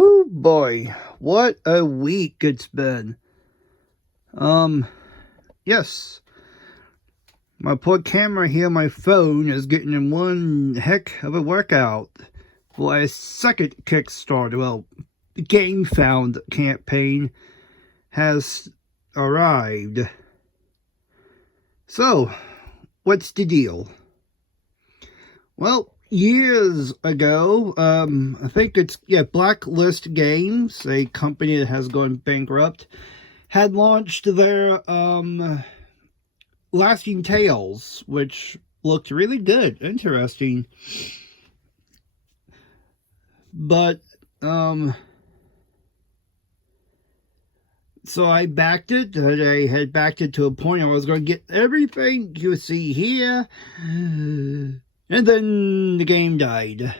Whoo boy, what a week it's been. Yes. My poor camera here on my phone is getting in one heck of a workout for a second Kickstarter. Well, the Game Found campaign has arrived. So, what's the deal? Well, years ago, I think it's, Blacklist Games, a company that has gone bankrupt, had launched their, Lasting Tales, which looked really good, interesting. But, so I backed it. I had backed it to a point I was going to get everything you see here. And then the game died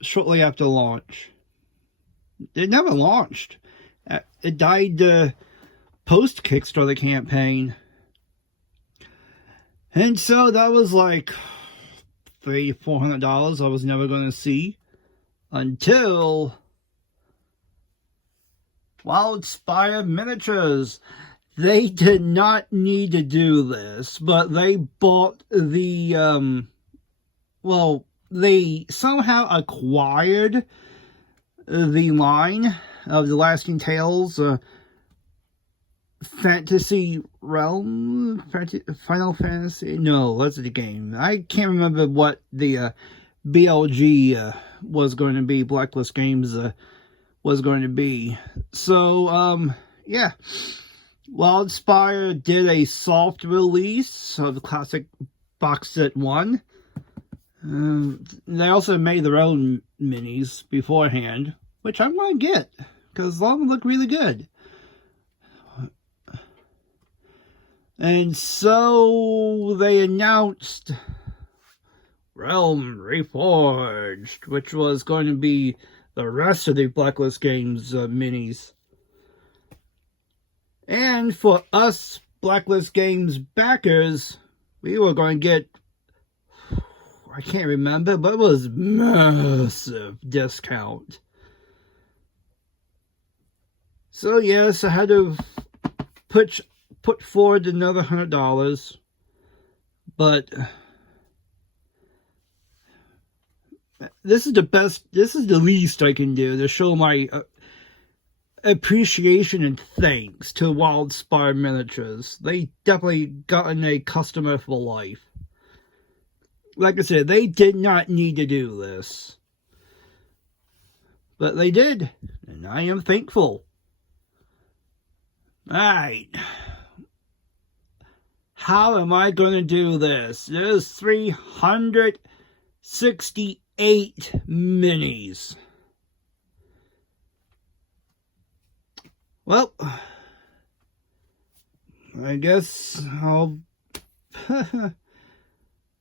shortly after launch. It never launched. It died post-Kickstarter campaign. And so that was like $300-400 I was never going to see until Wildspire Miniatures. They did not need to do this, but they bought the, they somehow acquired the line of the Lasting Tales Fantasy Realm, Final Fantasy, no, that's the game. I can't remember what the BLG was going to be, Blacklist Games was going to be. So, yeah, Wildspire did a soft release of the classic box set 1. They also made their own minis beforehand, which I'm going to get, because a lot of them look really good. And so they announced Realm Reforged, which was going to be the rest of the Blacklist Games minis. And for us Blacklist Games backers, we were going to get, I can't remember, but it was massive discount. So yes, I had to put forward another $100, but this is the least I can do to show my appreciation and thanks to Wildspire Miniatures. They definitely gotten a customer for life. Like I said, they did not need to do this, but they did, and I am thankful. Alright. How am I going to do this? There's 368 minis. Well, I guess I'll...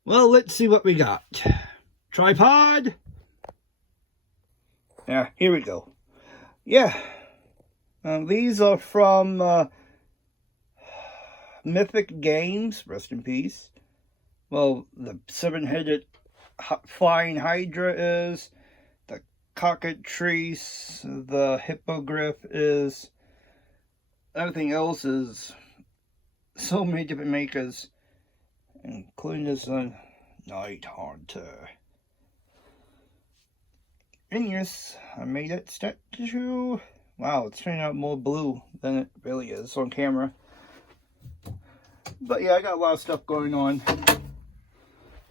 Well, let's see what we got. Tripod. Yeah, here we go. Yeah. These are from Mythic Games, rest in peace. Well, the 7-headed flying hydra is, the cockatrice, the hippogriff is, everything else is so many different makers, including this Night Hunter. And yes, I made that statue. Wow, it's turning out more blue than it really is on camera. But yeah, I got a lot of stuff going on.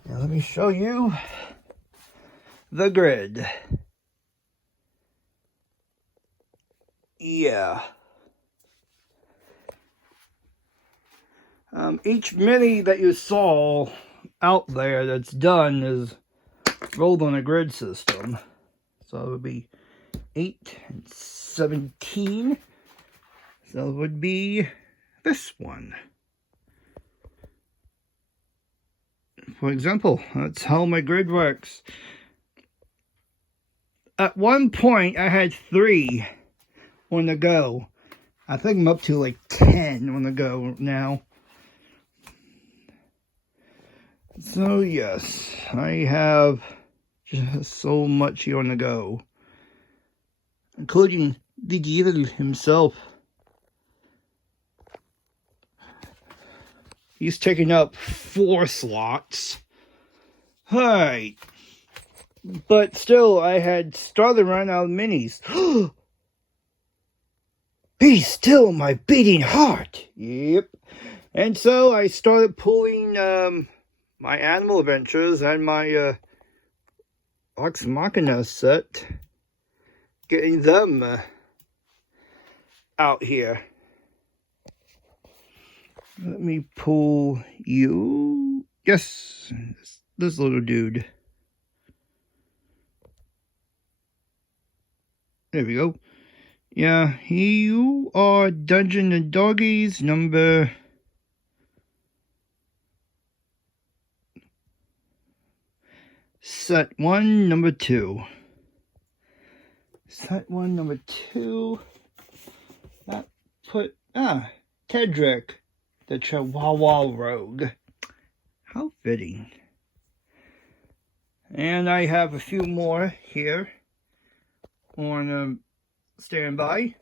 Now let me show you the grid. Yeah. Each mini that you saw out there that's done is rolled on a grid system. So it would be 8 and 17. So it would be this one. For example, that's how my grid works. At one point, I had 3 on the go. I think I'm up to like 10 on the go now. So yes, I have just so much here on the go. including the dealer himself. He's taking up 4 slots. Alright. But still, I had started running out of minis. Be still, my beating heart. Yep. And so I started pulling my Animal Adventures and my Ox Machina set. Getting them out here. Let me pull you. Yes, this little dude. There we go. Yeah, you are Dungeon and Doggies number... Set 1, number 2. Set 1, number 2. That put... Tedric, the Chihuahua Rogue. How fitting. And I have a few more here on standby.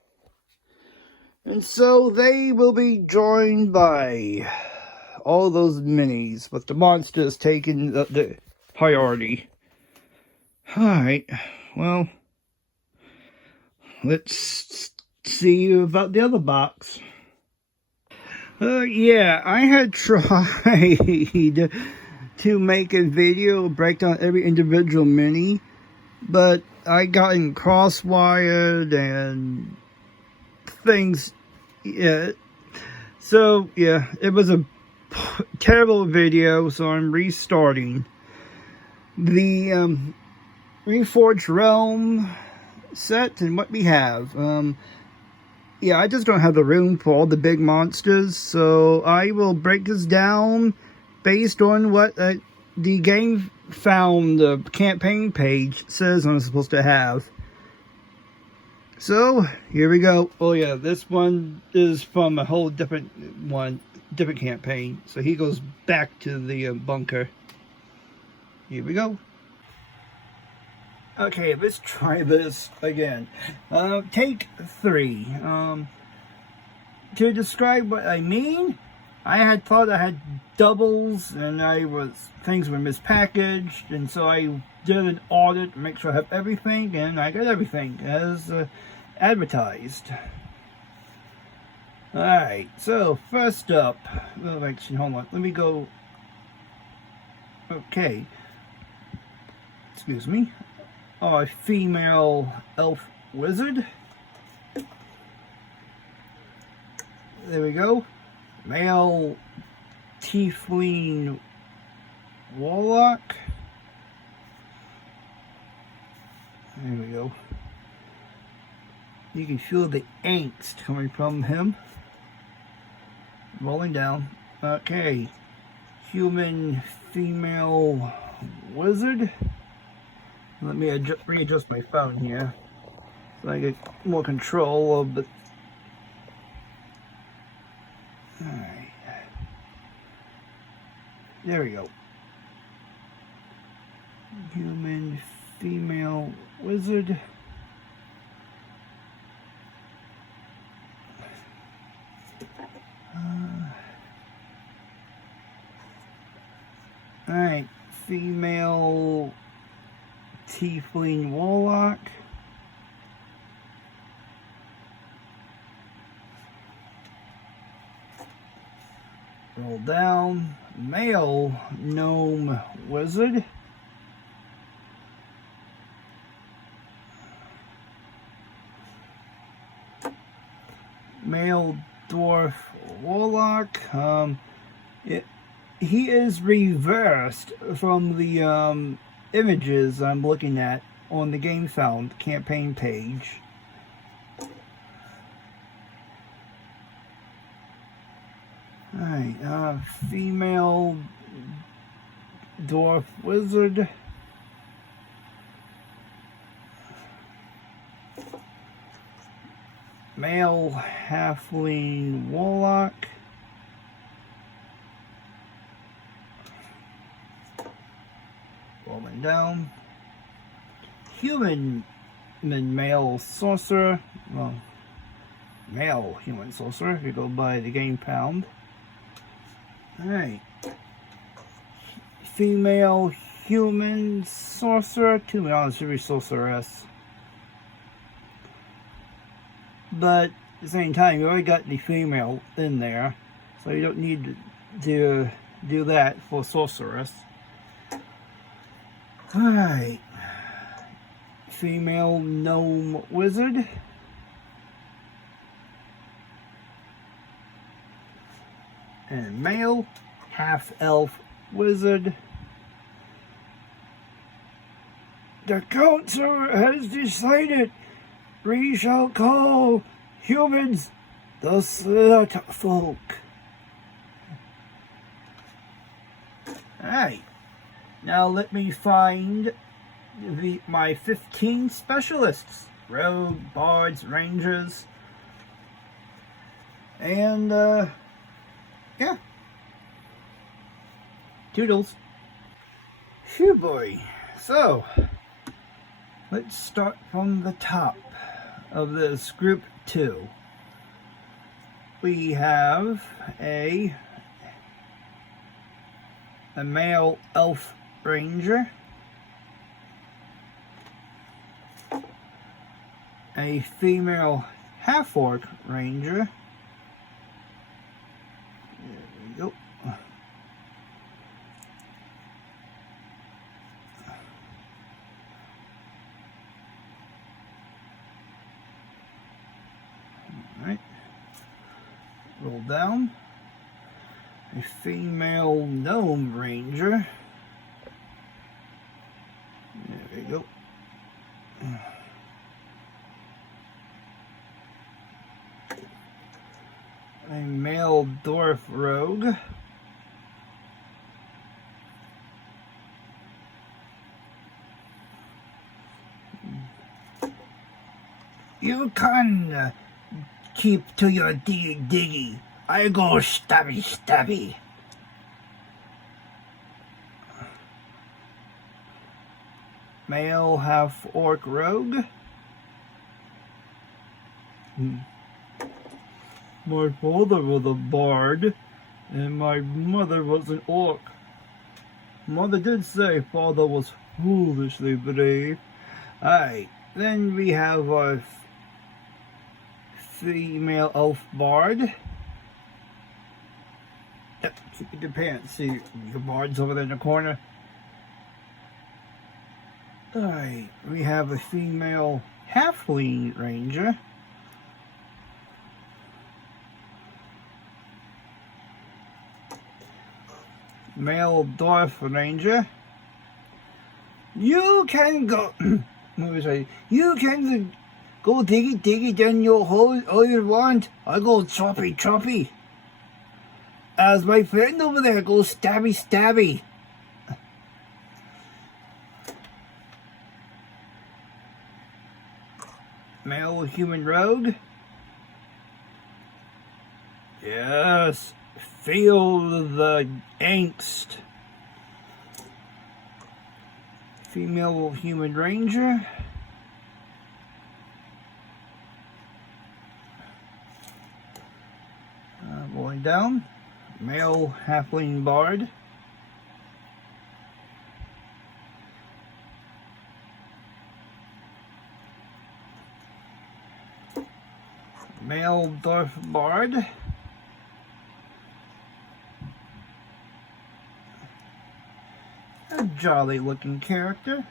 And so they will be joined by all those minis, but the monsters taking the priority. Alright, well, let's see about the other box. Yeah, I had tried to make a video break down every individual mini, but I got crosswired and things. Yeah. So yeah, it was a terrible video, so I'm restarting. The Reforged Realm set and what we have. Yeah, I just don't have the room for all the big monsters, so I will break this down based on what the game found campaign page says I'm supposed to have. So, here we go. Oh yeah, this one is from a whole different campaign. So he goes back to the bunker. Here we go. Okay, let's try this again. Take 3. To describe what I mean, I had thought I had doubles and things were mispackaged, and so I did an audit to make sure I have everything, and I got everything as advertised. Alright, so first up, well, actually, hold on, let me go. Okay, excuse me. A female elf wizard. There we go. Male tiefling warlock. There we go. You can feel the angst coming from him. Rolling down. Okay. Human female wizard. Let me readjust my phone here so I get more control of the... Alright. There we go. Human female wizard. Alright, female tiefling warlock. Roll down. Male gnome wizard. Male dwarf warlock. He is reversed from the images I'm looking at on the Game Found campaign page. Alright, female dwarf wizard. Male halfling warlock. Rolling down. Human And then male sorcerer, well, male human sorcerer, if you go by the game pound. Alright. Female human sorcerer, to be honest, should be sorceress. But at the same time, you already got the female in there, so you don't need to do that for sorceress. Alright. Female gnome wizard. And male half-elf wizard. The council has decided we shall call humans the slut folk. Alright. Now let me find my 15 specialists. Rogue, bards, rangers. And, yeah. Toodles. Phew boy. So, let's start from the top of this group 2. We have a male elf ranger, a female half-orc ranger, there we go, alright, roll down, a female gnome ranger, there we go, a male dwarf rogue, you can keep to your diggy. I go stabby. Male half-orc rogue. My father was a bard, and my mother was an orc. Mother did say father was foolishly brave. Alright, then we have our female elf bard. Yep, keep your pants. See, your bard's over there in the corner. Alright, we have a female halfling ranger. Male dwarf ranger. You can go. You can go diggy down your hole all you want. I go choppy. As my friend over there goes stabby. Male human rogue. Yes. Feel the angst. Female human ranger. Rolling down. Male halfling bard. Male dwarf bard. A jolly looking character.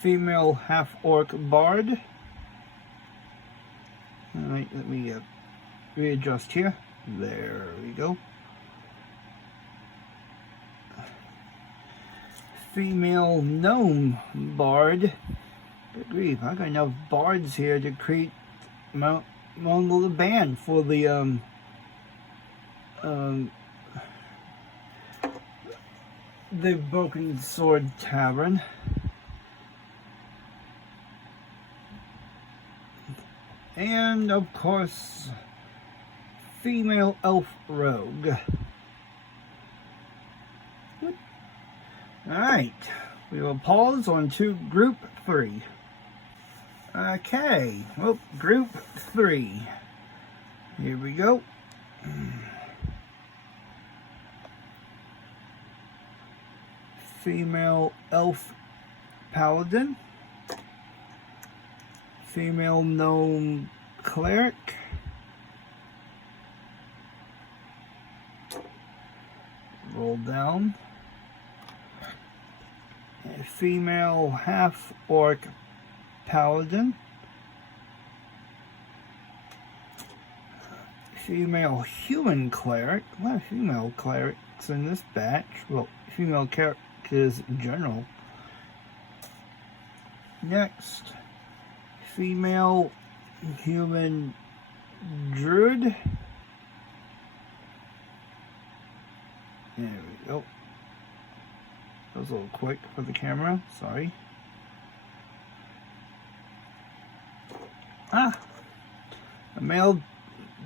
Female half-orc bard. Alright, let me readjust here. There we go. Female gnome bard. Good grief, I got enough bards here to create my own little band for the Broken Sword Tavern. And of course, female elf rogue. Alright, we will pause on to group 3. Okay, well, group 3. Here we go. Female elf paladin. Female gnome cleric. Roll down. A female half-orc paladin. Female human cleric. A lot of female clerics in this batch. Well, female characters in general. Next, female human druid. There we go. That was a little quick for the camera. Sorry. A male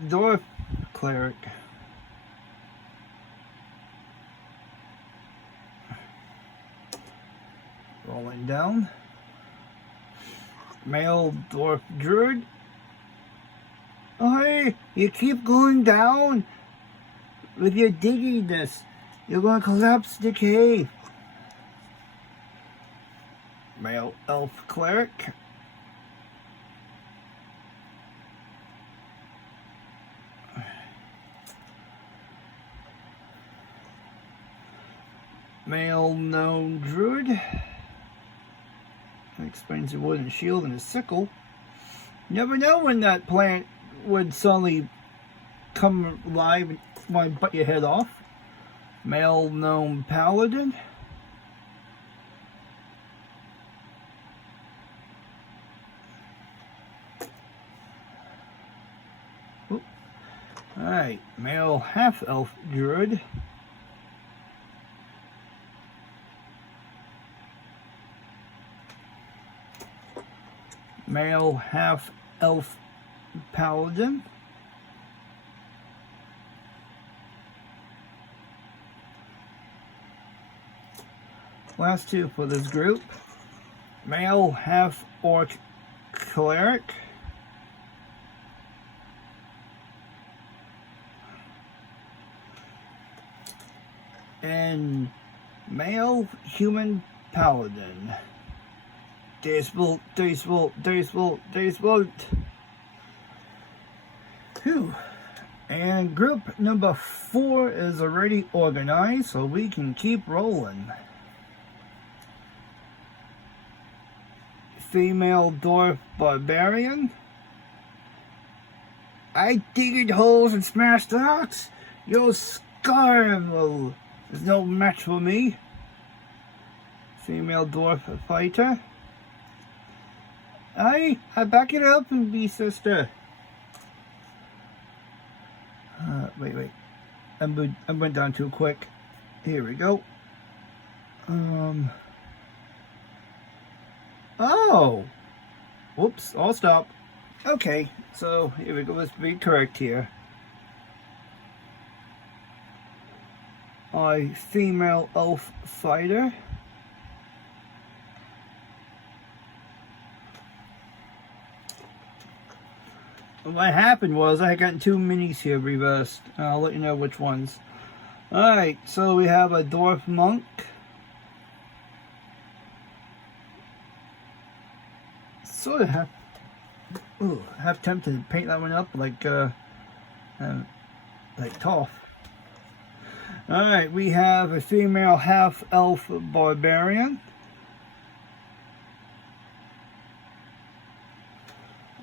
dwarf cleric. Rolling down. Male dwarf druid. Oh, hey, you keep going down with your digginess. You're going to collapse the cave. Male elf cleric. Male gnome druid. Explains the wooden shield and a sickle. Never know when that plant would suddenly come alive and want to butt your head off. Male gnome paladin. Alright, male half-elf druid. Male half-elf paladin. Last two for this group. Male half-orc cleric. And male human paladin. Dice volt. Whew. And group number 4 is already organized, so we can keep rolling. Female dwarf barbarian. I digged holes and smashed rocks. Your scarm is no match for me. Female dwarf fighter. I back it up and be sister. Wait. I went down too quick. Here we go. Oh! Whoops, I'll stop. Okay, so here we go. Let's be correct here. A female elf fighter. What happened was I had gotten 2 minis here reversed. I'll let you know which ones. Alright, so we have a dwarf monk. Sort of half tempted to paint that one up like Toph. Alright, we have a female half-elf barbarian.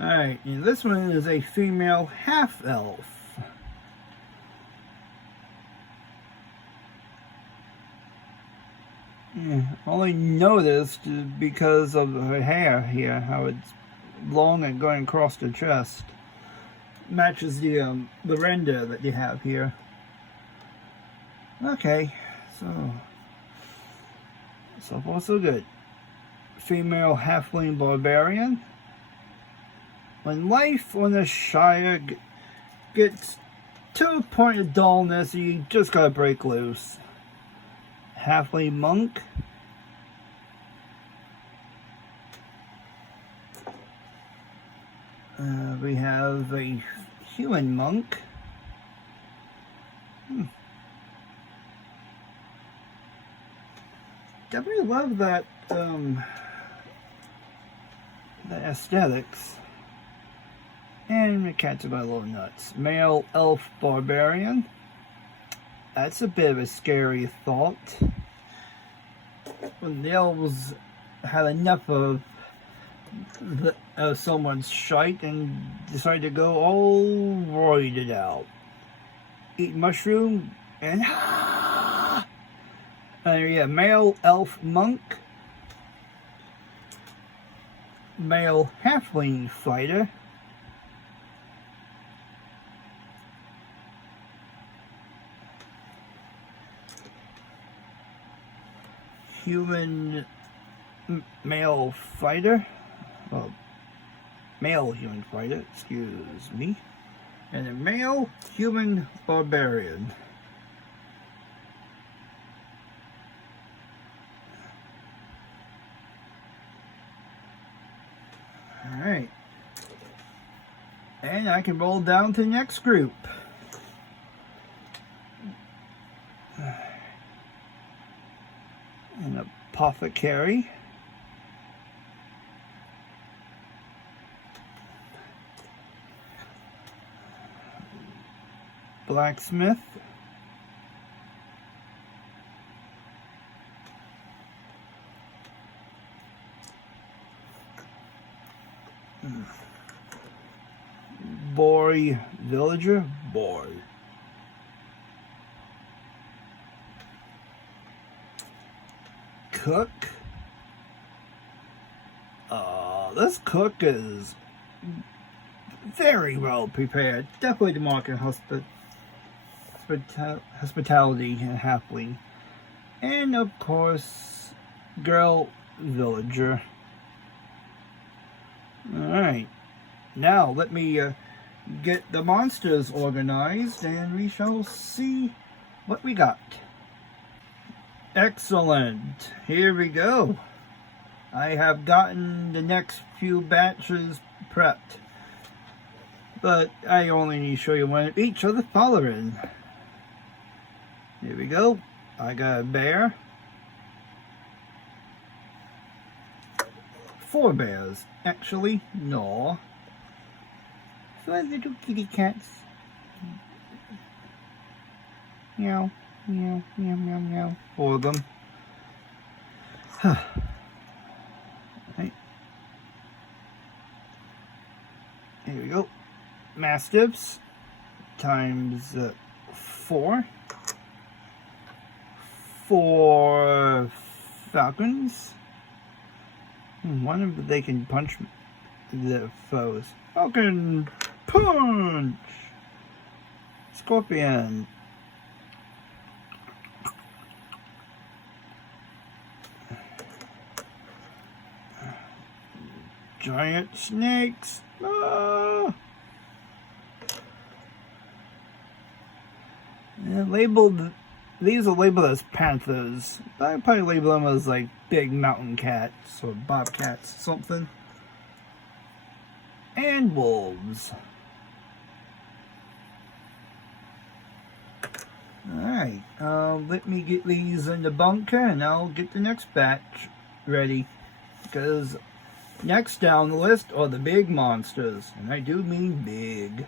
Alright, and this one is a female half-elf. Yeah, only noticed because of her hair here, how it's long and going across the chest. Matches the render that you have here. Okay, so far so good. Female halfling barbarian. When life on the Shire gets to a point of dullness, you just gotta break loose. Halfling monk. have a human monk. Definitely love that the aesthetics. And the cat's about a little nuts. Male elf barbarian. That's a bit of a scary thought. When the elves had enough of someone's shite and decided to go all roided out. Eat mushroom and yeah, male elf monk. Male halfling fighter. Human male fighter. Well, male human fighter, excuse me. And a male human barbarian. Alright. And I can roll down to the next group. An apothecary. Blacksmith. Boy villager. Boy. Cook. This cook is very well prepared. Definitely the market hospitality and halfling. And of course, girl villager. Alright. Now let me get the monsters organized and we shall see what we got. Excellent. Here we go. I have gotten the next few batches prepped. But I only need to show you one of each of the following. Here we go. I got a bear. 4 bears. Actually, no. 4 little kitty cats. Meow, meow, meow, meow, meow. 4 of them. Right. Here we go. Mastiffs times 4. 4 falcons. One of them, they can punch the foes. Falcon punch. Scorpion. Giant snakes. Ah. Yeah, labeled. These are labeled as panthers. I'd probably label them as like big mountain cats or bobcats, something. And wolves. Alright, let me get these in the bunker and I'll get the next batch ready. Because next down the list are the big monsters. And I do mean big.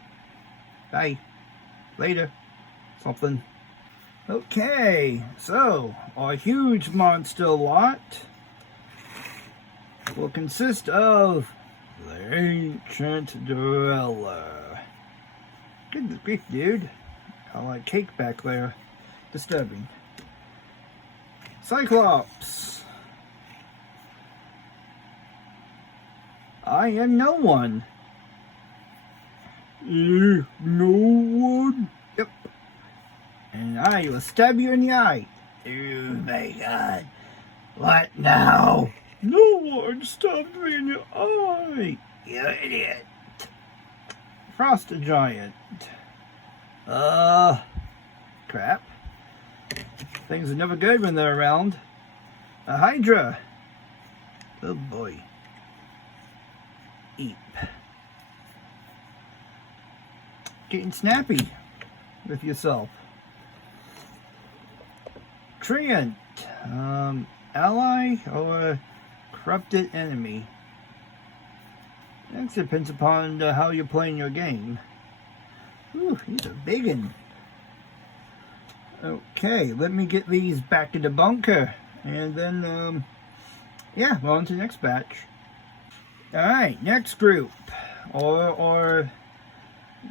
Bye. Later. Something. Okay, so our huge monster lot will consist of the Ancient Dweller. Goodness grief, dude. Got a lot of cake back there. Disturbing. Cyclops. I am no one. No one? Yep. And I will stab you in the eye. Oh my god. What now? No one stabbed me in the eye. You idiot. Frost Giant. Crap. Things are never good when they're around. A Hydra. Oh boy. Eep. getting snappy with yourself. Treant, ally or corrupted enemy. That depends upon how you're playing your game. Ooh, he's a big one. Okay, let me get these back to the bunker, and then yeah, we're on to the next batch. Alright, next group, or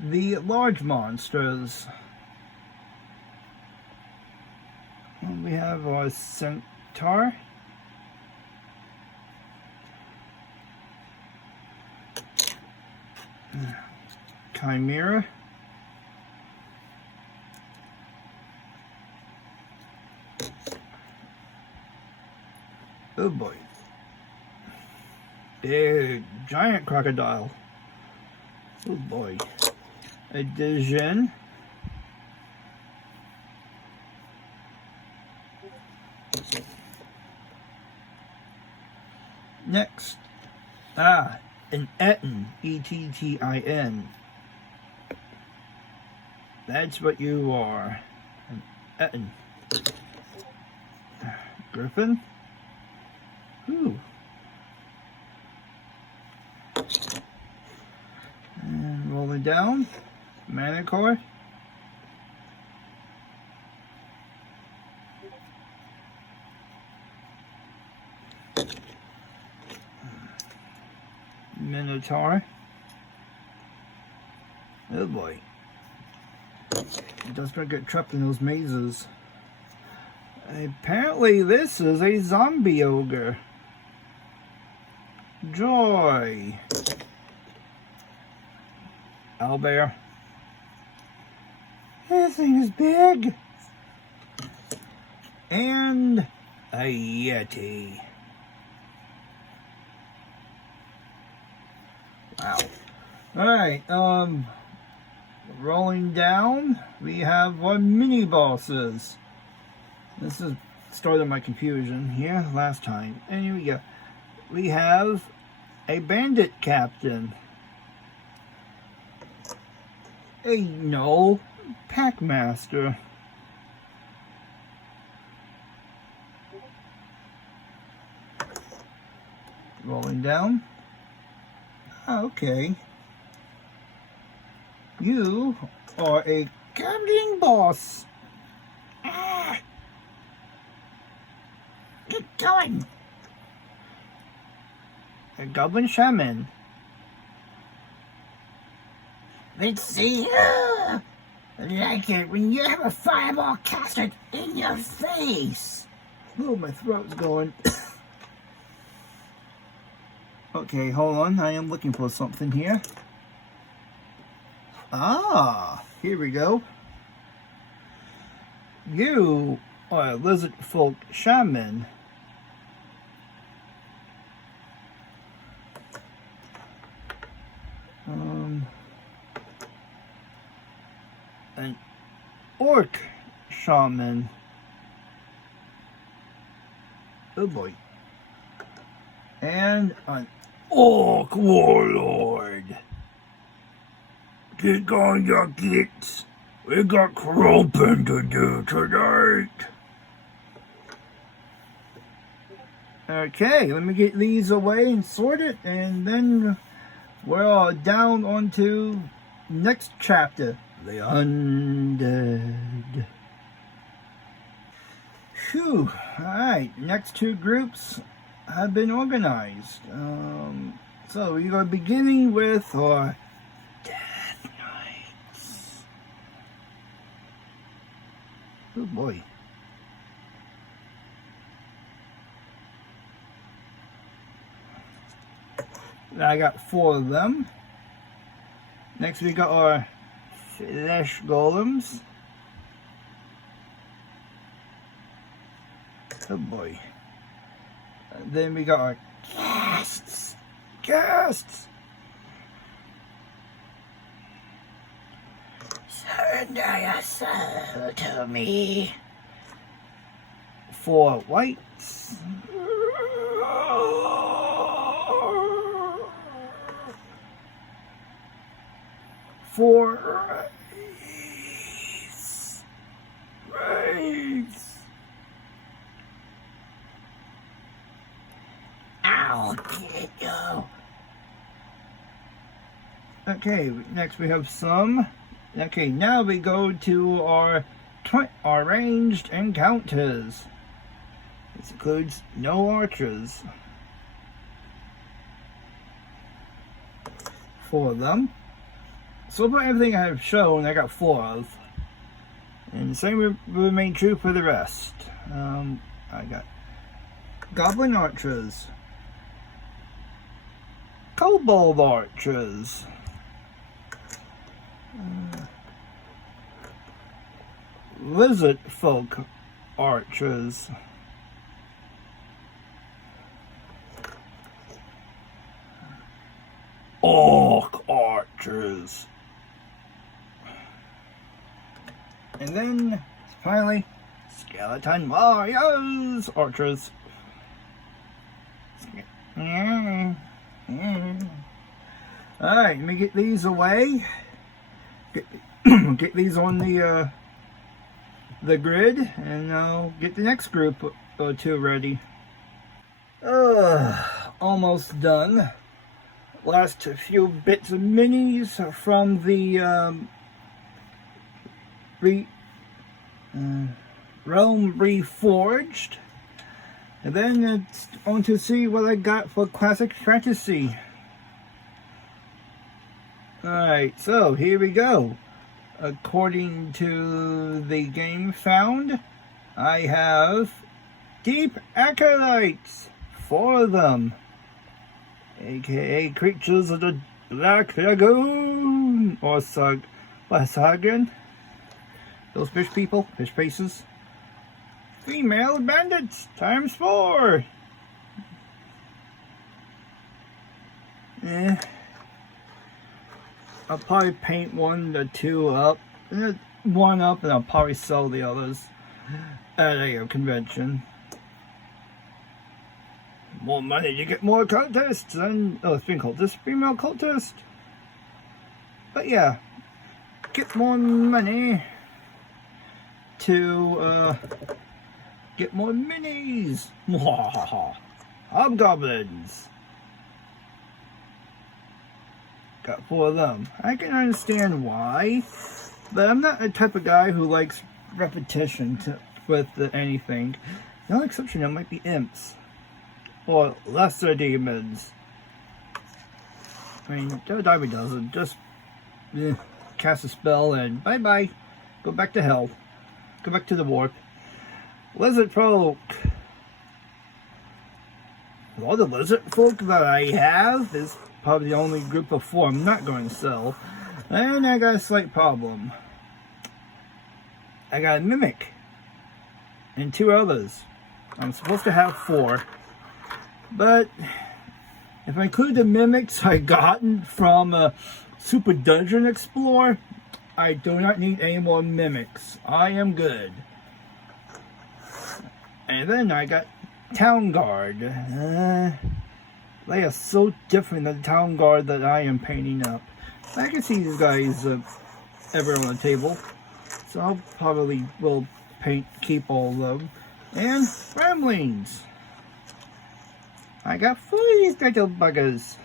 the large monsters. And we have our centaur. Chimera. Oh boy. Big giant crocodile. Oh boy. A Dijon. Next. An Ettin. E-T-T-I-N. That's what you are. An Ettin. Griffin. Ooh. And rolling down. Manicore. Minotaur. Oh boy. It does not get trapped in those mazes. Apparently this is a zombie ogre. Joy. Owlbear. This thing is big. And a Yeti. Wow. Alright, rolling down, we have our mini bosses. This is started my confusion here last time. And here we go. We have a bandit captain. A Null Packmaster. Rolling down. Okay. You are a captain boss. Get going. A goblin shaman. Let's see. I like it when you have a fireball casted in your face. Oh, my throat's going. Okay, hold on. I am looking for something here. Here we go. You are a lizard folk shaman. An orc shaman. Oh boy. And an orc warlord. Get on your gits. We got croping to do tonight. Okay, let me get these away and sort it, and then we're down onto next chapter. The undead. Phew. Alright, next two groups have been organized. So we are beginning with our Death Knights. Oh boy. I got 4 of them. Next we got our flesh golems. Oh boy. Then we got our ghasts. Ghasts! Surrender your soul to me. 4 whites. 4 Nice! Ow, get go! Okay, next we have some. Okay, now we go to our ranged encounters. This includes no archers. 4 of them. So for everything I have shown, I got 4 of. And the same will remain true for the rest. I got goblin archers, kobold archers, lizard folk archers, orc archers, and then finally skeleton warriors archers. Alright, let me get these away. Get these on the grid, and I'll get the next group or 2 ready. Almost done. Last few bits of minis from the Realm Reforged. And then it's on to see what I got for Classic Fantasy. Alright, so here we go. According to the game found, I have Deep Acolytes, 4 of them, aka creatures of the Black Lagoon, or Sagan. Those fish people, fish faces. Female bandits, ×4. I'll probably paint 1 to 2 up, 1 up, and I'll probably sell the others at a convention. More money to get more cultists, and female cultist. But yeah, get more money to get more minis. Hobgoblins. Got 4 of them. I can understand why, but I'm not the type of guy who likes repetition with anything. The only exception that might be imps or lesser demons. I mean, Diamond doesn't. Just cast a spell and bye bye. Go back to hell. Go back to the warp. Lizard folk. All the lizard folk that I have is probably the only group of 4 I'm not going to sell. And I got a slight problem. I got a mimic and 2 others. I'm supposed to have 4. But if I include the mimics I gotten from Super Dungeon Explorer, I do not need any more mimics. I am good. And then I got Town Guard. They are so different than the Town Guard that I am painting up. I can see these guys ever on the table, so I'll probably will keep all of them. And Ramblings. I got 4 of these little buggers.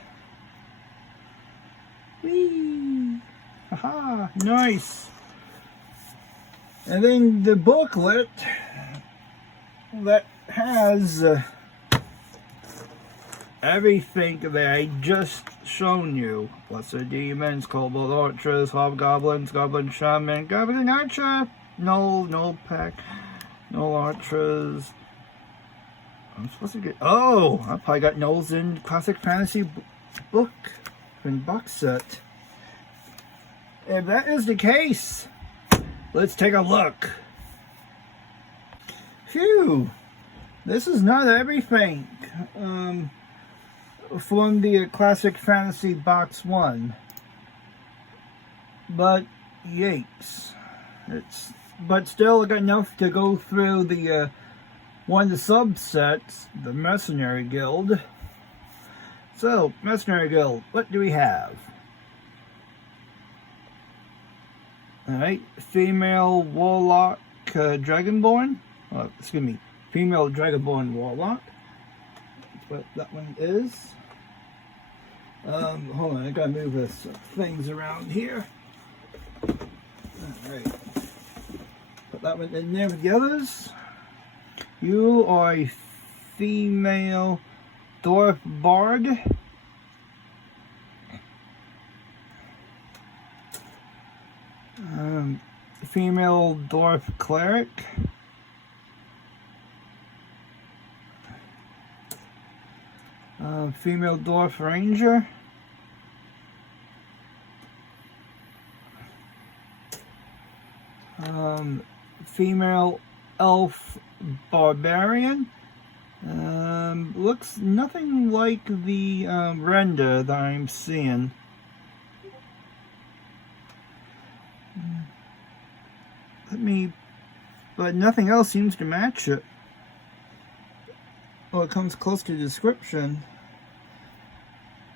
Whee! Haha! Nice! And then the booklet that has everything that I just shown you. Lesser demons, kobold archers, hobgoblins, goblin shaman, goblin archer. No pack. No archers. I'm supposed to get... Oh! I probably got Knowles in Classic Fantasy book and box set. If that is the case, let's take a look. Phew! This is not everything from the Classic Fantasy Box 1. But, yikes. But still, I got enough to go through the one of the subsets, the Mercenary Guild. So, Mercenary Guild, what do we have? Alright, female warlock Dragonborn. Excuse me, female Dragonborn Warlock. That's what that one is. Hold on, I gotta move this things around here. Alright. Put that one in there with the others. You are a female dwarf bard. Female dwarf cleric. Female dwarf ranger. Female elf barbarian. Looks nothing like the render that I'm seeing. But nothing else seems to match it. Well, it comes close to the description.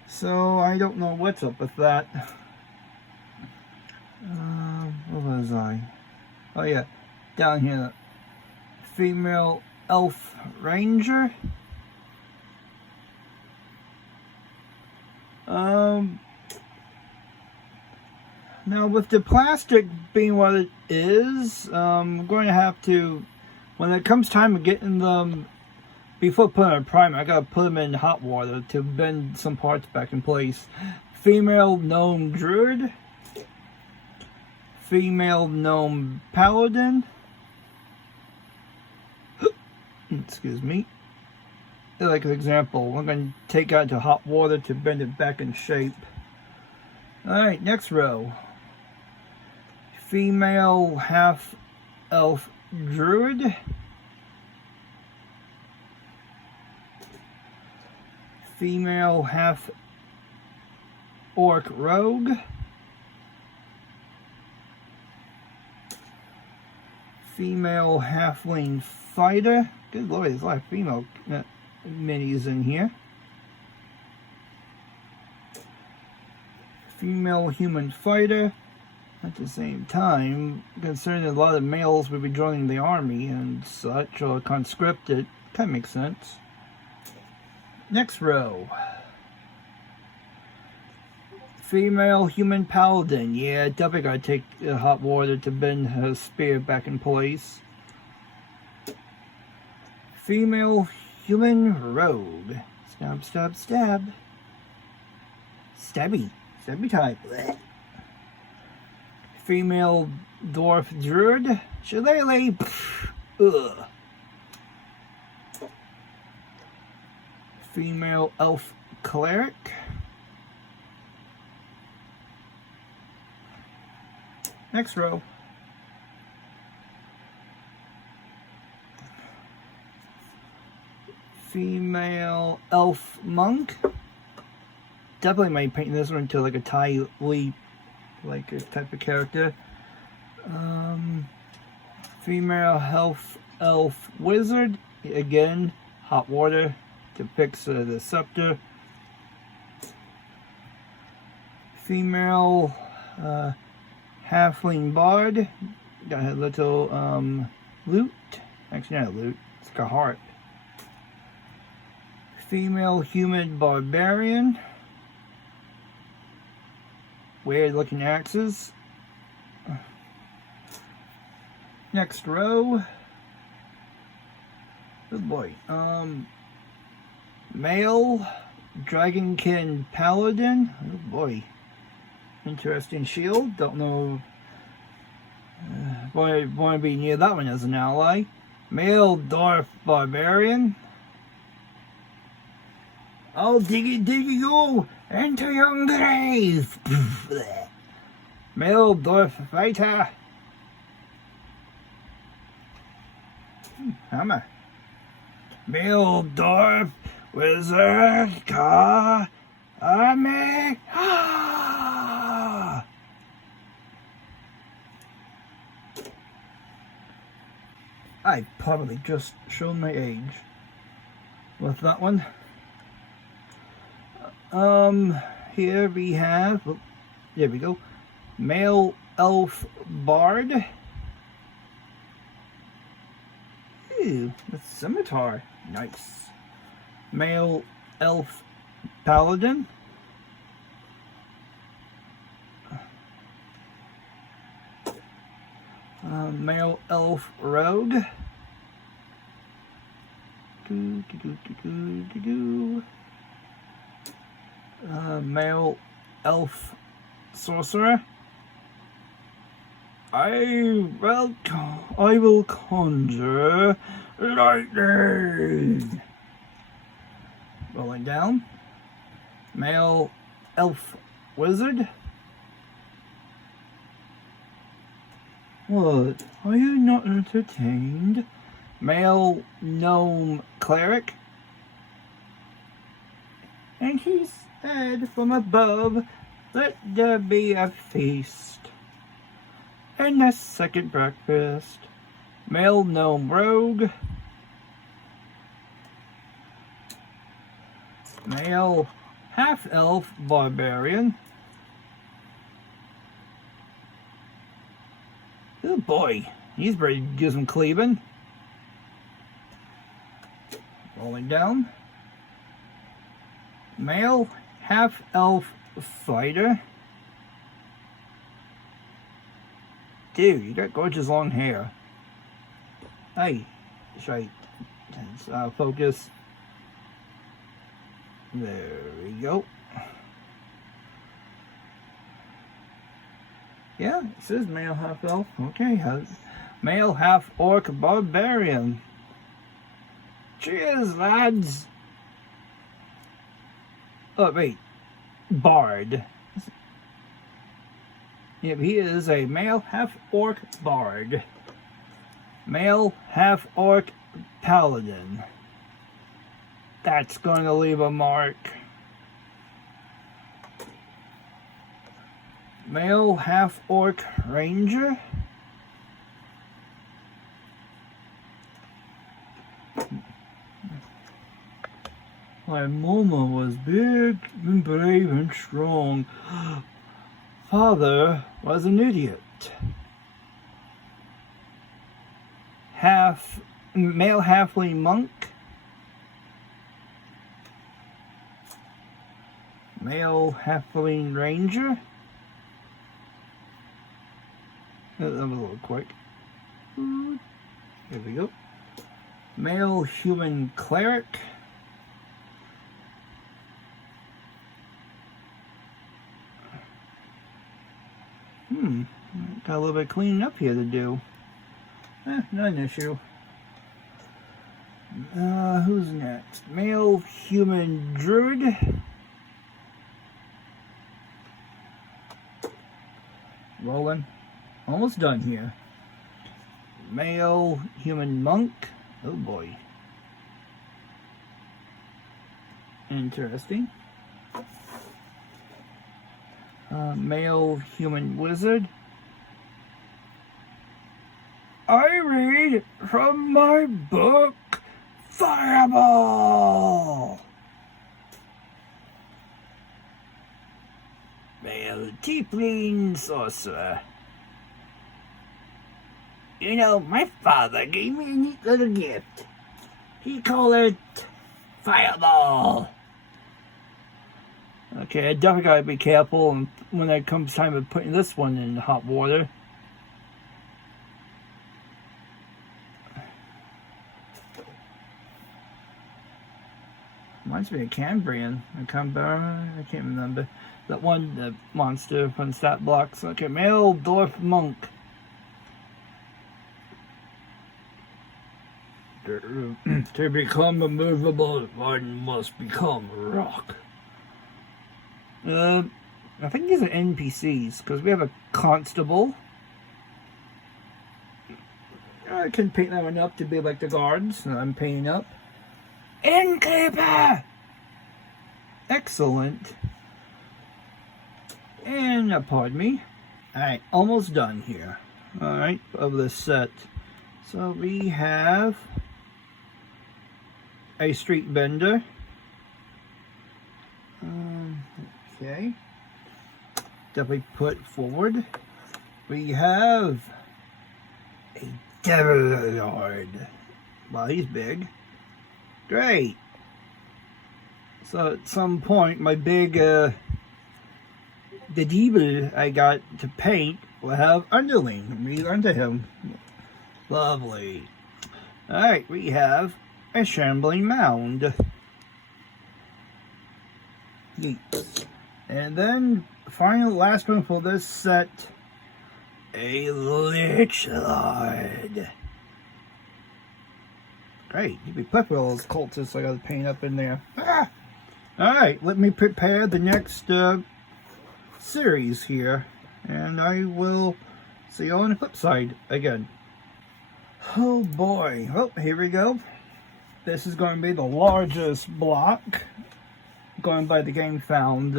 So I don't know what's up with that. Where was I? Oh yeah, down here. Female elf ranger. Now with the plastic being what it is, I'm going to have to, when it comes time of getting them, before putting a primer, I gotta put them in hot water to bend some parts back in place. Female gnome druid. Female gnome paladin. Excuse me. Like an example, I'm going to take out to hot water to bend it back in shape. Alright, next row. Female half elf druid. Female half orc rogue. Female halfling fighter. Good lord, there's a lot of female minis in here. Female human fighter. At the same time, considering a lot of males will be joining the army and such, or conscripted, kind of makes sense. Next row. Female human paladin. Yeah, definitely gotta take hot water to bend her spear back in place. Female human rogue. Stab, stab, stab. Stabby. Stabby type. Blech. Female dwarf druid. Shillelagh. Ugh. Female elf cleric. Next row. Female elf monk. Definitely might paint this one into like a Ty Lee, like a type of character. Female elf wizard. Again, hot water to fix the scepter. Female halfling bard. Got a little lute. Actually, not a lute. It's like a heart. Female human barbarian. Weird looking axes. Next row. Good boy. Male dragonkin paladin. Oh boy. Interesting shield. Don't know. Want to be near that one as an ally. Male dwarf barbarian. Oh, diggy diggy go into your grave. Male dwarf fighter. Hammer. Male dwarf wizard car army. I probably just shown my age with that one. Here we have, oh, there we go, male elf bard. Ooh, a scimitar. Nice. Male elf paladin. Male elf rogue. Male elf sorcerer. I will conjure lightning. Rolling down. Male elf wizard. What? Are you not entertained? Male gnome cleric. And he said from above, let there be a feast. And a second breakfast. Male gnome rogue. Male half-elf barbarian. Oh boy, he's ready to do some cleaving. Rolling down. Male half-elf fighter. Dude, you got gorgeous long hair. Hey, should I focus? There we go. Yeah, it says male half-elf. Okay, male half-orc barbarian. Cheers, lads. Oh, wait. Bard. Yep, he is a male half-orc bard. Male half-orc paladin. That's going to leave a mark. Male half-orc ranger. My mama was big and brave and strong. Father was an idiot. Male halfling monk. Male halfling ranger. That was a little quick. Here we go. Male human cleric. Got a little bit of cleaning up here to do. Not an issue. Who's next? Male human druid. Rolling. Almost done here. Male human monk. Oh boy. Interesting. Male human wizard. I read from my book, Fireball. Male tiefling sorcerer. You know, my father gave me a neat little gift. He called it Fireball. Okay, I definitely gotta be careful when it comes time of putting this one in hot water. Reminds me of Cambrian. I can't remember. That one, the monster from stat blocks. Okay, male dwarf monk. To become immovable, one must become rock. I think these are NPCs, because we have a constable. I can paint that one up to be like the guards that I'm painting up. Innkeeper! Excellent. And, pardon me. Alright, almost done here. Alright, of this set. So we have a street vendor. Okay. Definitely put forward. We have a devil lord. Well, he's big. Great. So at some point, my big the devil I got to paint will have underling. Read under him. Lovely. Alright, we have a shambling mound. Yeet. And then, final last one for this set, a Lich Lord. Great, you'd be pepper all those cultists I gotta paint up in there. Ah! Alright, let me prepare the next series here, and I will see you on the flip side again. Oh boy, well, here we go. This is going to be the largest block, going by the Game Found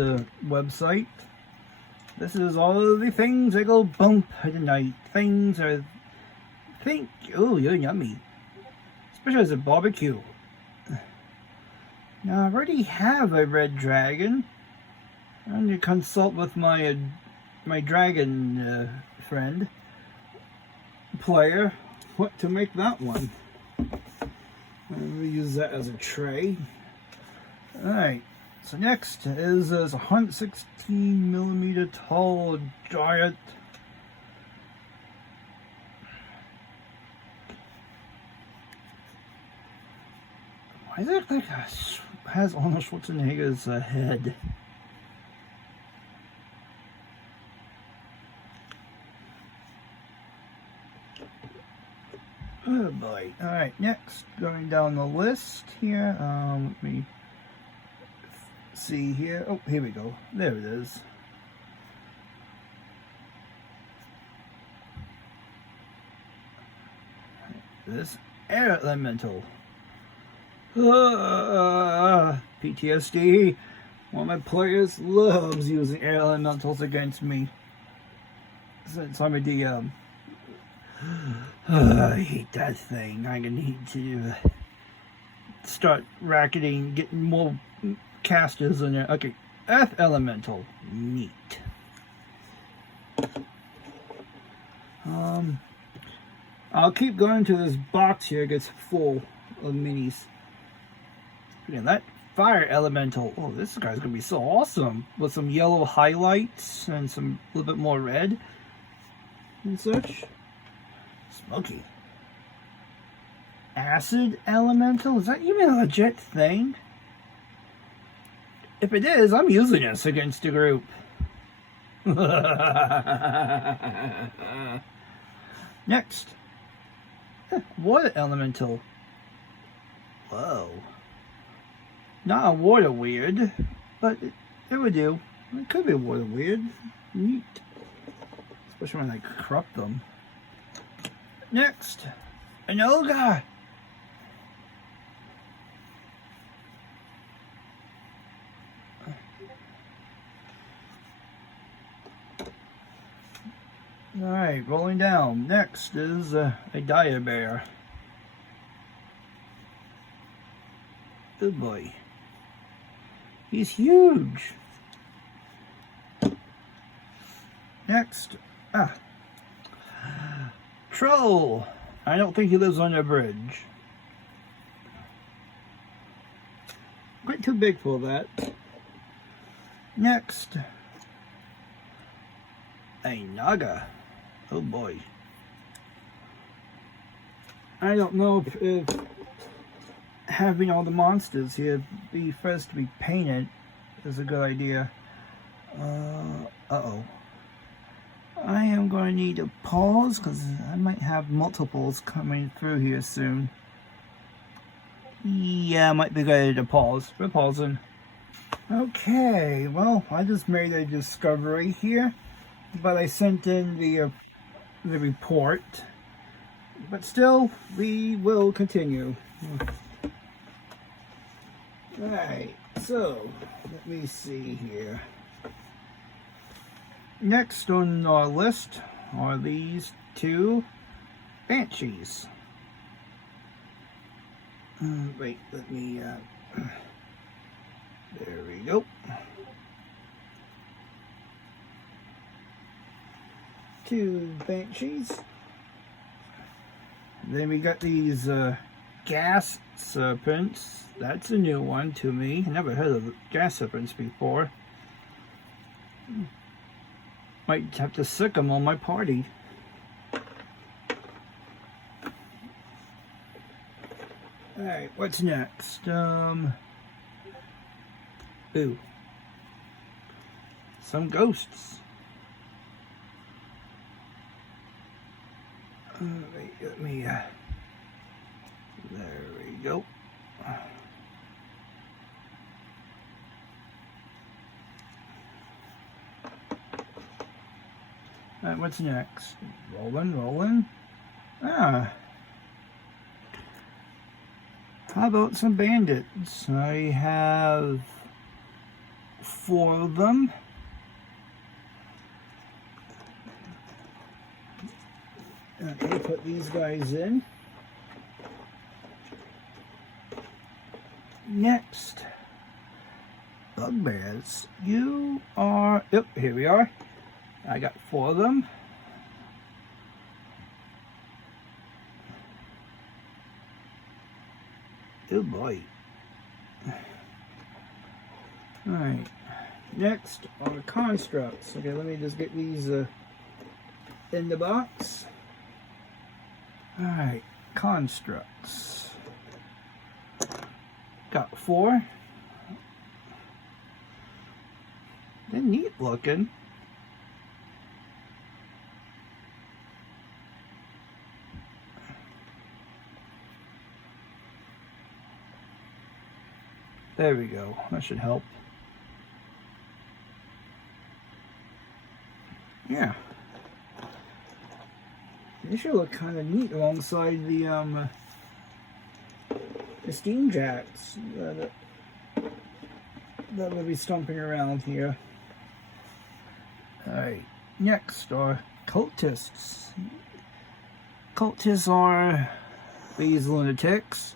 website. This is all of the things that go bump tonight. Things are, oh, you're yummy. Especially as a barbecue. Now, I already have a red dragon. I'm going to consult with my my dragon friend, player, what to make that one. I'm going to use that as a tray. Alright, so next is a 116mm tall giant. Why does it look like has Arnold Schwarzenegger's head? Oh boy. Alright, next, going down the list here, let me see here. Oh, here we go. There it is. This air elemental. PTSD. One of my players loves using air elementals against me since I'm a DM. I hate that thing. I'm gonna need to start racketing, getting more casters in there. Okay, Earth Elemental. Neat. I'll keep going till this box here gets full of minis. Look at that Fire Elemental. Oh, this guy's gonna be so awesome. With some yellow highlights and some a little bit more red and such. Smoky. Acid Elemental? Is that even a legit thing? If it is, I'm using this against the group. Next. Water Elemental. Whoa. Not a water weird, but it would do. It could be a water weird. Neat. Especially when I crop them. Next, an ogre. Alright, rolling down. Next is a dire bear. Good boy. He's huge. Next, troll. I don't think he lives on a bridge. Quite too big for that. Next, a naga. Oh boy. I don't know if having all the monsters here be first to be painted is a good idea. Uh-oh. I am going to need to pause because I might have multiples coming through here soon. Yeah, I might be ready to pause. We're pausing. Okay, well, I just made a discovery here, but I sent in the report. But still, we will continue. Alright, so, let me see here. Next on our list are these two banshees. Wait, let me, there we go. Two banshees. Then we got these gas serpents. That's a new one to me. I never heard of gas serpents before. Might have to sick them on my party. Alright, what's next? Ooh. Some ghosts. Let me, there we go. Alright, what's next? Rolling. Ah. How about some bandits? I have 4 of them. Okay, put these guys in. Next, bugbears. You are... Yep, here we are. I got 4 of them. Oh boy. Alright. Next are constructs. Okay, let me just get these in the box. Alright, constructs. Got 4. They're neat looking. There we go. That should help. Yeah. They should look kind of neat alongside the steam jacks that will be stomping around here. Alright, next are cultists. Cultists are these lunatics.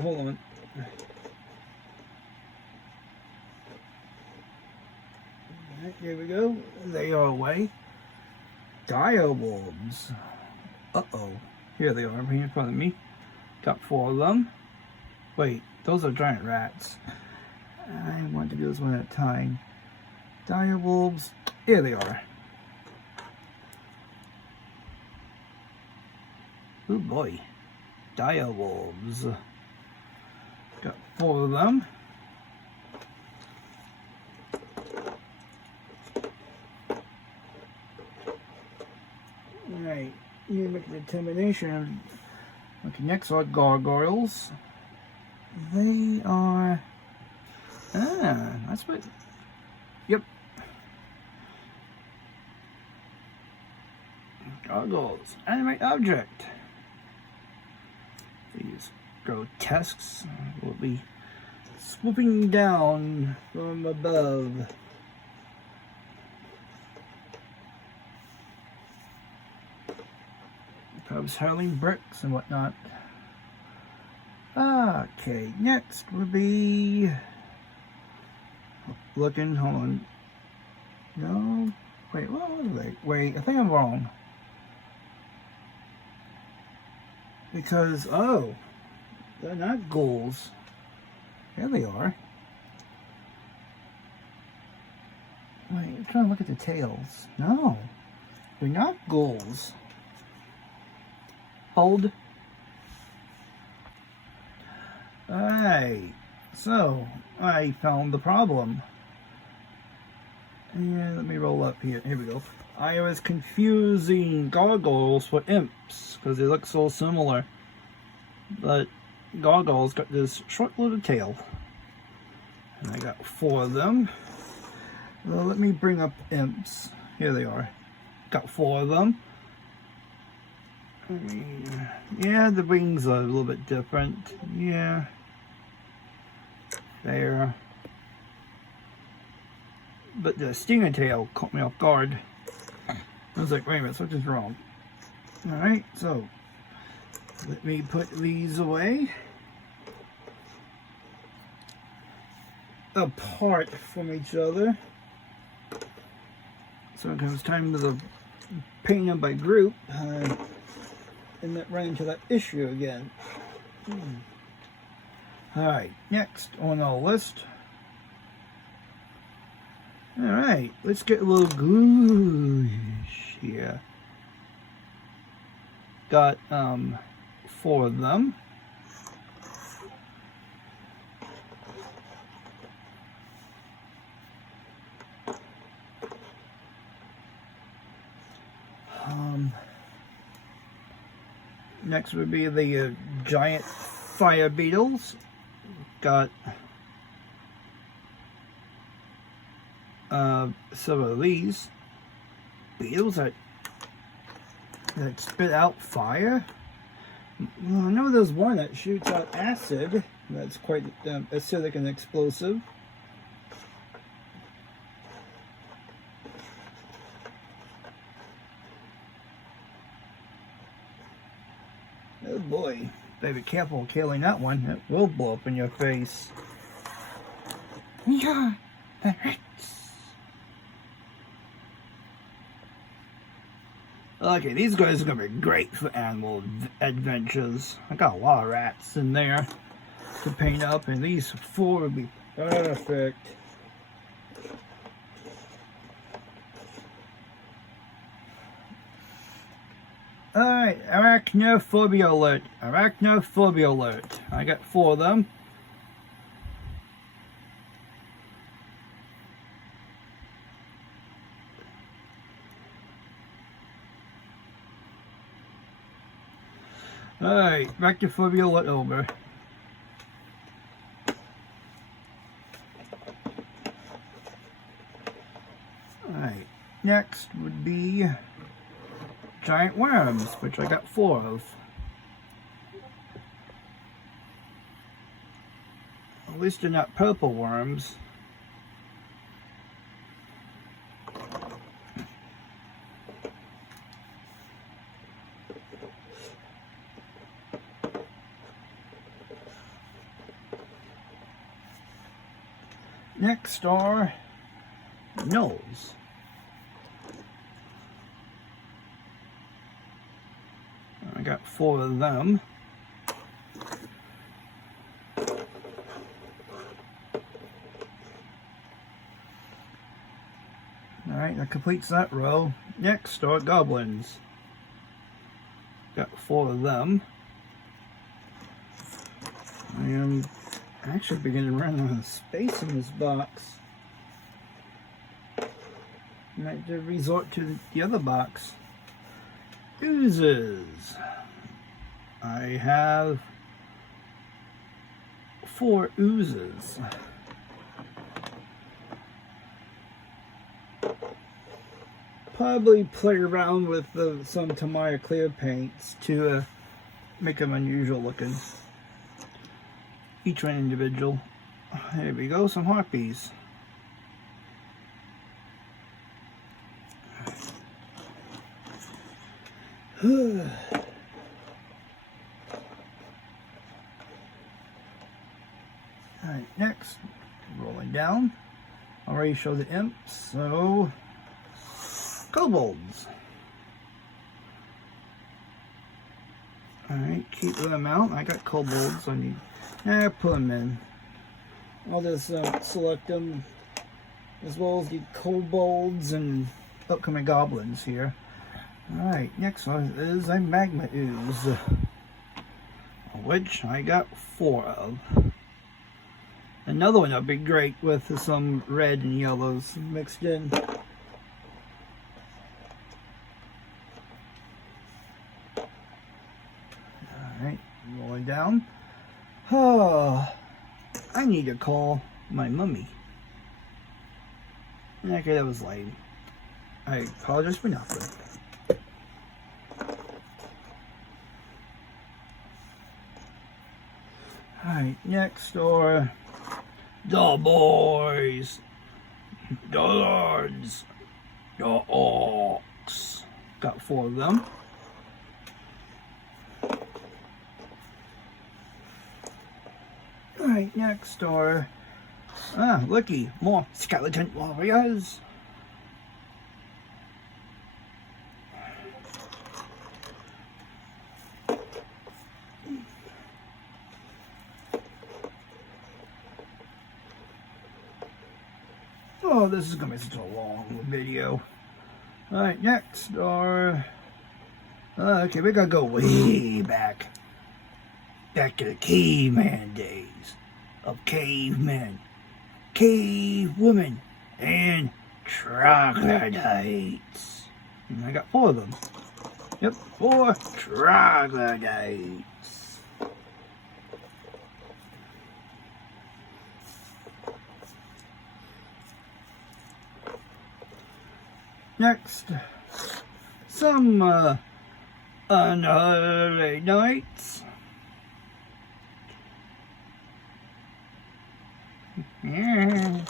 Hold on. Alright, here we go. They are away. Direwolves. Uh-oh. Here they are, right in front of me. Got 4 of them. Wait, those are giant rats. I want to do this one at a time. Direwolves. Here they are. Oh boy. Direwolves. Got 4 of them. Alright, you make a determination. Okay, next are gargoyles. They are... that's what... Yep. Gargoyles. Animate object. These grotesques will be swooping down from above. Cubs hurling bricks and whatnot. Okay, next would be looking. Hold on. No, wait. What was they? Wait, I think I'm wrong. Because, oh, they're not ghouls. There they are. Wait, I'm trying to look at the tails. No, they're not ghouls. Hold. Alright, so I found the problem. And let me roll up here. Here we go. I was confusing gargoyles with imps because they look so similar. But gargoyles got this short little tail. And I got 4 of them. Well, let me bring up imps. Here they are. Got 4 of them. I mean, yeah, the wings are a little bit different. Yeah. There. But the stinger tail caught me off guard. I was like, wait a minute, something's wrong. Alright, so Let me put these away. Apart from each other. So when it comes time to paint them by group, and not run into that issue again. Alright, next on our list. Alright, let's get a little glue here. Got 4 of them. Next would be the giant fire beetles. Got some of these beetles that spit out fire. Well, I know there's one that shoots out acid. That's quite acidic and explosive. Oh boy, better be careful killing that one. It will blow up in your face. Yeah, that hurts. Okay, these guys are gonna be great for animal adventures. I got a lot of rats in there to paint up, and these 4 would be perfect. Alright, arachnophobia alert. Arachnophobia alert. I got 4 of them. Alright, arachnophobia alert over. Alright, next would be giant worms, which I got 4 of. At least they're not purple worms. Next are gnolls. I got 4 of them. Alright, that completes that row. Next are goblins. Got 4 of them. I am actually beginning to run out of space in this box. I might have to resort to the other box. Oozes. I have 4 oozes. Probably play around with some Tamiya clear paints to make them unusual looking. Each one individual. There we go, some harpies. Alright, next, rolling down. Already showed the imps, so kobolds. Alright, keep them out. I got kobolds. I need. Put them in. I'll just select them, as well as the kobolds and upcoming goblins here. Alright, next one is a magma ooze, which I got 4 of. Another one that would be great with some red and yellows mixed in. Alright, rolling down. Oh, I need to call my mummy. Okay, that was lame. I apologize for nothing. Alright, next are the boys, the lords, the orcs. Got 4 of them. Alright, next are... looky, more skeleton warriors. Oh, this is gonna be such a long video. Alright, next are... okay, we gotta go way back. Back to the caveman days of cavemen, cavewomen, and troglodytes. And I got 4 of them. Yep, 4 troglodytes. Next, some unholy knights. Yeah.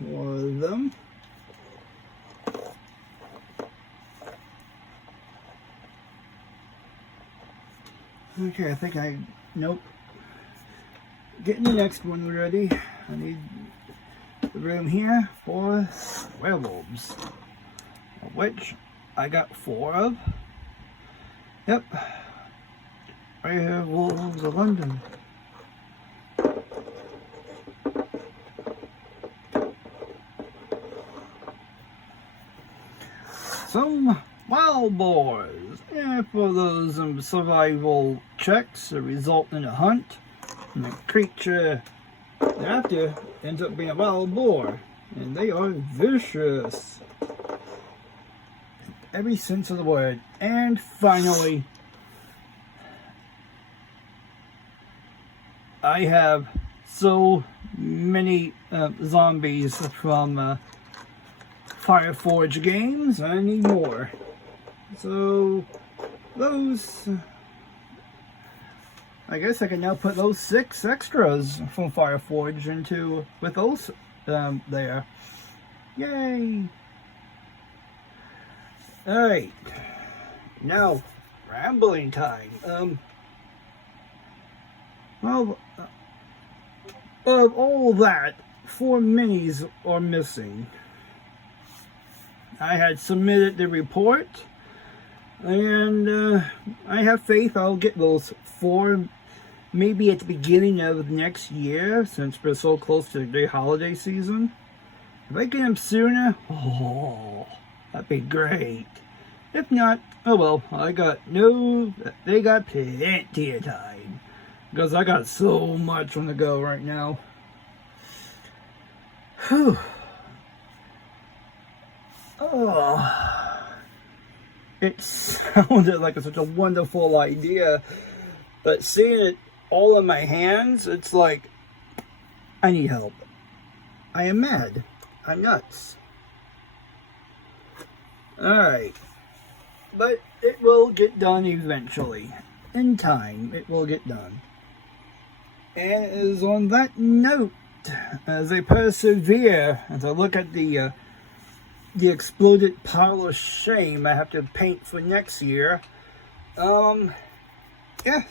4 of them. Okay, I think nope. Getting the next one ready. I need the room here for werewolves, of which I got 4 of. Yep. Werewolves of London. Some wild boars. Yeah, for those survival checks that result in a hunt. And the creature thereafter ends up being a wild boar. And they are vicious. In every sense of the word. And finally, I have so many zombies from Reforged games. I need more. So those, I guess I can now put those 6 extras from Reforged into with those there. Yay! Alright, now rambling time. Well, of all that, 4 minis are missing. I had submitted the report, and I have faith I'll get those 4 maybe at the beginning of next year, since we're so close to the holiday season. If I get them sooner, oh, that'd be great. If not, oh well, they got plenty of time. Because I got so much on the go right now. Whew. Oh. It sounded like such a wonderful idea. But seeing it all in my hands, it's like, I need help. I am mad. I'm nuts. Alright. But it will get done eventually. In time, it will get done. And it is on that note, as I persevere, as I look at the exploded pile of shame I have to paint for next year, yeah.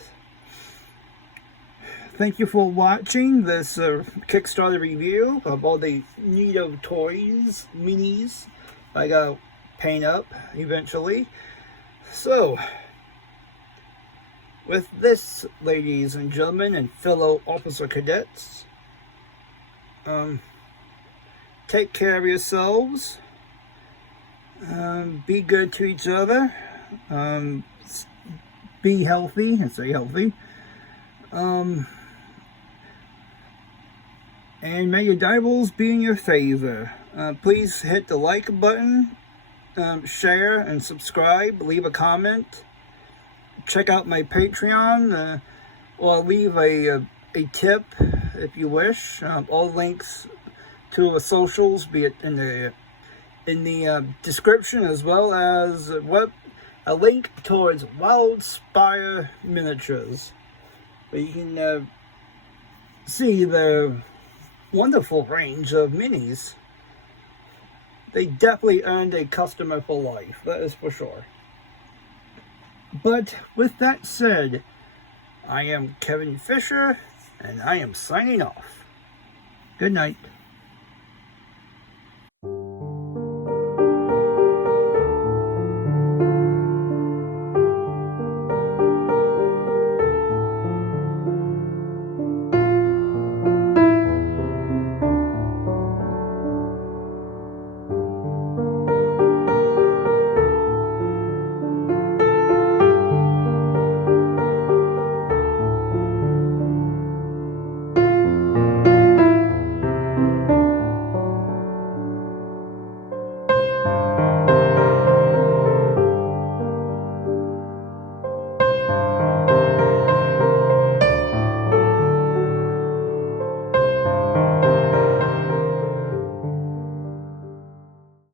Thank you for watching this Kickstarter review of all the neato toys, minis I gotta paint up eventually. So, with this, ladies and gentlemen and fellow officer cadets, take care of yourselves, be good to each other, be healthy and stay healthy, and may your divals be in your favor. Please hit the like button, share and subscribe, leave a comment. Check out my Patreon, or leave a tip if you wish. All links to the socials, be it in the description, as well as a link towards Wildspire miniatures, where you can see the wonderful range of minis. They definitely earned a customer for life, that is for sure. But with that said, I am Kevin Fisher, and I am signing off. Good night.